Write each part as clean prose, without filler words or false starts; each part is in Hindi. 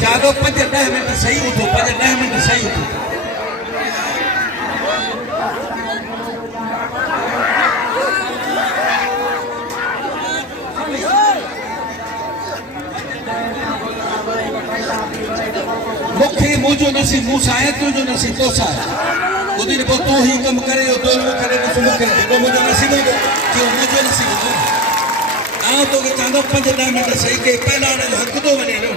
जागो 5-10 मिनट सही उठो 5-10 मिनट सही उठो मुखे मुझो नसीब मूसा है तुझो नसीब तो सा उदी ने तो ही कम करे तो करे तो मुखे तो मुझो नसीब है जो मुझो नसीब है आओ तो के चांदो 5-10 मिनट सही के पहला ने हक तो बने नो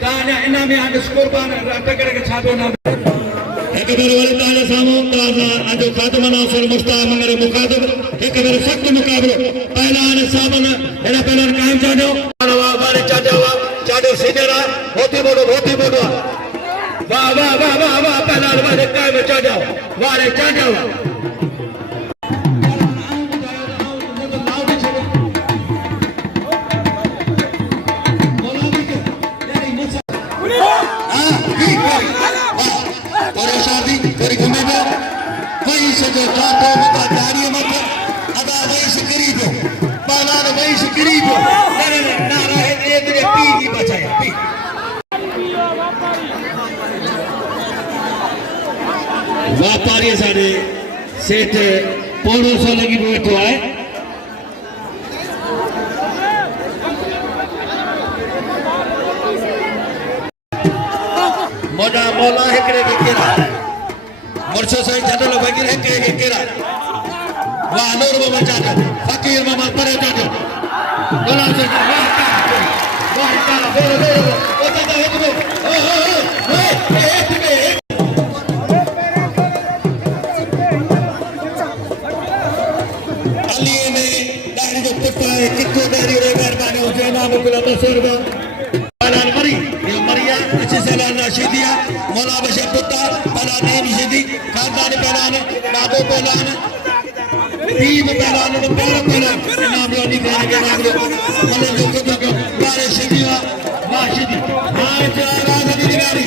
ताने इना में आगे स्कोर बान टकर के छादो ना एक बार वाले ताले सामो ताजा अजो खातमा नासर मुस्ता मंगरे मुकादब एक बार सख्त मुकाबलो पहला ने सामने एना पहला कायम चाडो वारे चाडो सीधेरा होती बोलो वाह वाह वाह वाह वाह पहला वारे कायम चाडो वारे चाडो व्यापारी साढ़े सेठ पौड़ो सौ लगी बैठो है मोड़ा मौला हिकड़े के केरा मुर्शो से जदलो बगीर हिकड़े के केरा वाह नूर बाबा चाचा फकीर मामा परे चाचा बोला से वाह का बोलो ओ दादा एक में कितो dari regarmani ujena mukula tasurba palan maria अच्छे सलाह नाशिदिया मौला बशर पुत्ता पला नेम शिदी खानदानी पहलाने बाबो पहलाने टीम पहलाने तो पहलाने नाम लोनी करने के नाम लो मले लोगों को बारे शिदिया नाशिदी हाँ चारा नदी निगारी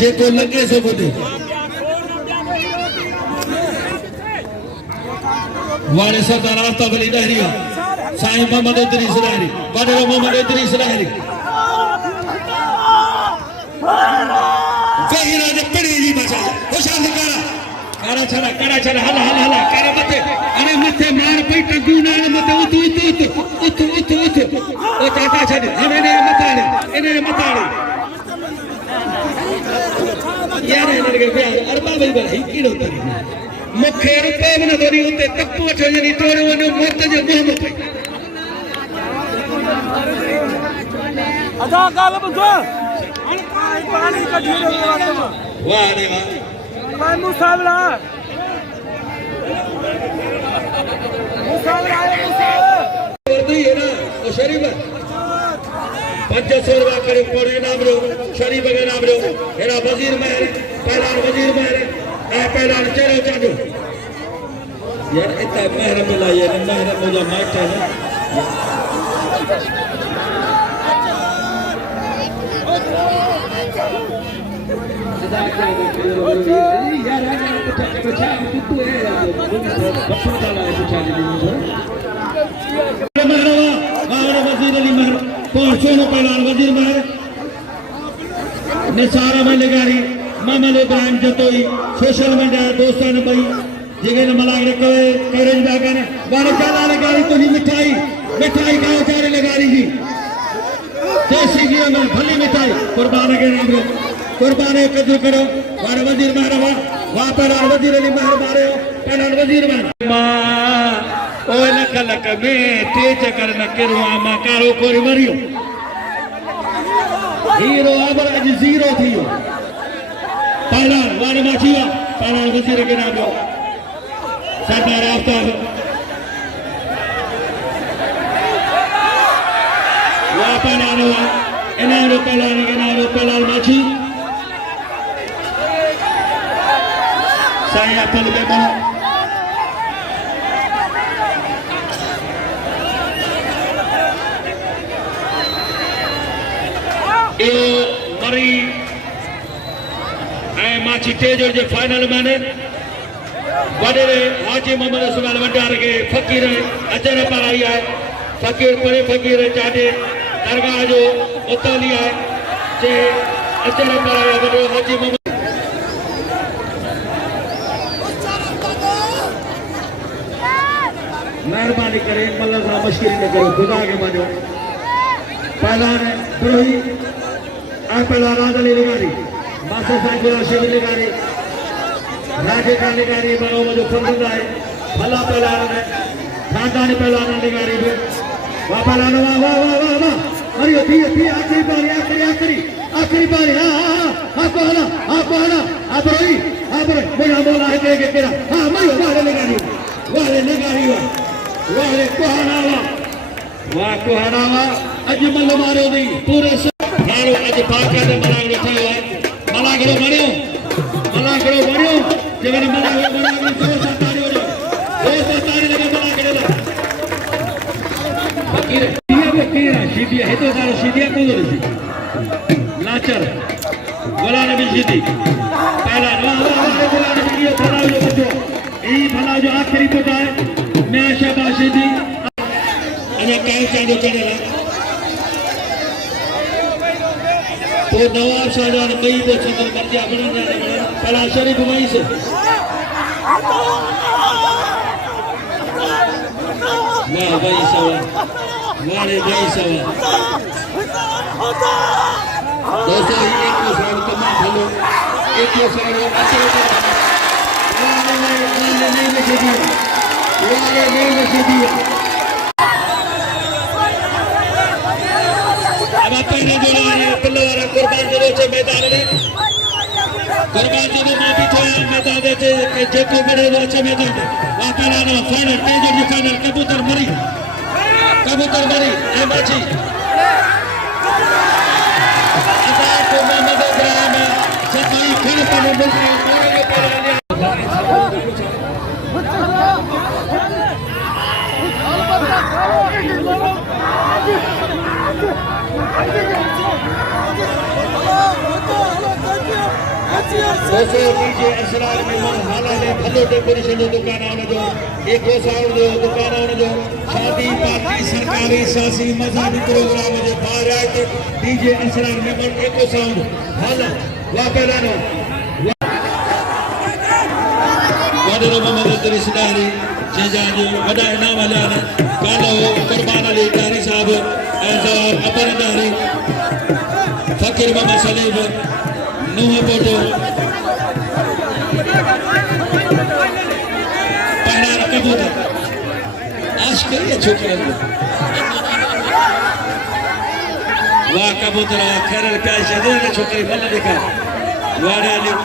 जेको लगे सो बुधे वाले सरदार आफ्ताब अली दहरिया साईं मोहम्मद इदरीस लहरी बड़े मोहम्मद इदरीस लहरी गहिरा ने पड़ी जी बचा खुशाल करा छड़ा हला करे मते अरे मते मार पई टगू ना मते उत ओ चाचा छड़ हमें ने मताड़े इने मताड़े यार इनके प्यार अरबा भाई भाई कीड़ो तरी मुखे रुपए न तरी उते कप्पू वठो जनी तोड़ो वनो मत जो मुंह पे अदा गाल बुझो हण पानी कढी रे वाह रे वाह मैं मुसावला वर्दी है ना और शरीफ 500 रुपया करे कोड़े नाम रो शरीफ के नाम रो एरा वजीर महर पहला वजीर महर ए पहला चलो चाजो यार इतना महर मिला यार महर मुझे माइट है ना यार बचा तू है बच्चों डाला है बचा दे वजीर अली महर पहुंचो पहला वजीर महर निसारा में लगारी मामल इब्राहिम जतोई सोशल मीडिया दोस्तों ने भाई जगह ने मला करे कवरेज बागन वाले चला लगारी तो मिठाई मिठाई का उचारे लगारी जी देसी घी में भली मिठाई कुर्बान के नाम रो कुर्बान कद्र करो वाले वजीर महर वहां पहला वजीर अली महर मारे पहला वजीर महर ओ लख लख में ते चक्कर न करो मा कारो कोरी मरियो हीरो अबर अज जीरो थियो पहला वाले माचिया पहला वजीर के नाम रो सरदार आफ्ताब वा पहला नो इनारो पहला के नाम रो पहला माची saya akan lebih banyak ये मरी माची तेज और जो फाइनल मैंने बड़े हाजी मोहम्मद सुबह वंडार के फकीर अजर पर आई है फकीर परे फकीर चाटे दरगाह जो उताली है जे अजर पर आया बड़े हाजी मोहम्मद मेहरबानी करे मल्ला साहब मश्किल न करो खुदा के मानो पहला ने द्रोही पहला राजली लगारी मास्टर साहब शिव लगारी राजे का लगारी बनो जो फंदा है भला पहला ने खानदानी पहला ने लगारी भी वाह पहला ने वाह वाह वाह वाह वाह अरे थी आखिरी बारी हां कोहना आप रोई आप बोला बोला है के केरा हां मयो वाले लगारी वाले कोहरावा अजमल मारो दी पूरे मारो अज पाका दे मलागड़ो थयो है मलागड़ो मरियो जेने मलागड़ो तो सतारी हो दो सतारी लगे मलागड़ो ला फकीर फकीर सीधी है तो सारा सीधी को दो लाचर गोला नबी सीधी पहला गोला नबी ये फला जो बच्चो ई फला जो आखिरी पता है मैं शाबाश दी अने काहे चांदो चढ़ेला तो नवाब शाहजहां कई दो चंद्र मर्जा बन जाने पहला शरीफ भाई से वाह भाई सवा वाले भाई सवा दोस्तों एक को साल तमाम भलो एक को साल अच्छे वाले नहीं लिखे दिया अब पहले जो पिल्लवारा कुर्बान जो छे मैदान में कुर्बान जो माफी थोड़ा मैदान देते कि जेको बड़े वो छे मैदान में वहां पहला नो फाइनल तेजर जो फाइनल कबूतर मरी ए माची अदा को मोहम्मद इब्राहिम सताई खड़े पर बोल रहे दोस्तों डीजे असरार में हाला ने भलो डेकोरेशन जो दुकान आने जो एक साउंड जो दुकान आने जो शादी पार्टी सरकारी सियासी मजहबी प्रोग्राम जो बारात डीजे असरार में एक साउंड हाला वापरानो वादरो मोहम्मद रिश्तेदारी जेजा जो वडा इनाम वाला ने कालो कुर्बान अली दारी साहब एजाब अपर दारी फकीर मोहम्मद सलीम नूह बोटो पहरा कबूतर आश करिए छोकरनि जो वाह कबूतर खेरल पिया छॾे छोकिरी भले ॾेखार वाड़े हलियो